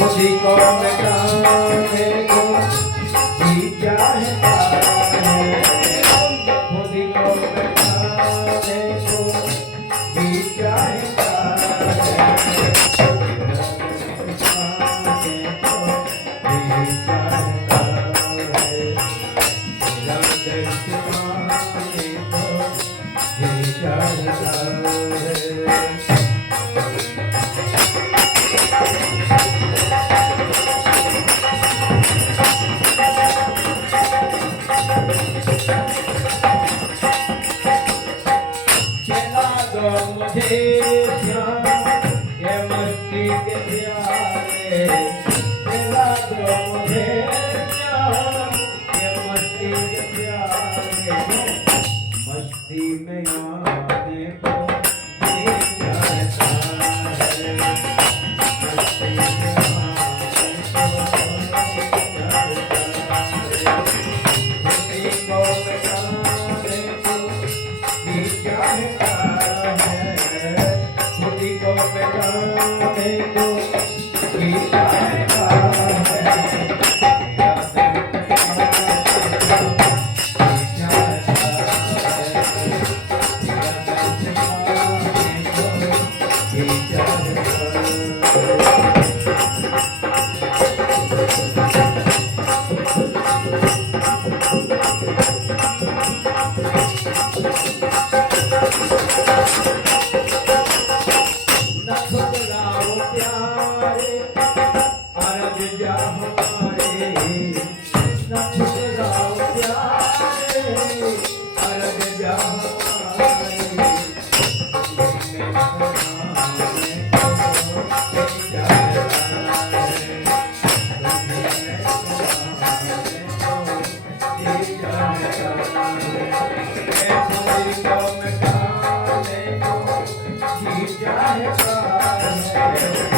खुदी को मिटाने को जी चाहता है, खुदी को मिटाने को जी चाहता मुझे श्याम ये मस्ती के प्यारे, मिला दो मुझे श्याम ये मस्ती के प्यारे, मस्ती में आने को जी चाहता है, मस्ती में आने को जी चाहता है, खुदी को मिटाने को जी चाहता है, खुदी को मिटाने को जी चाहता है, चाहे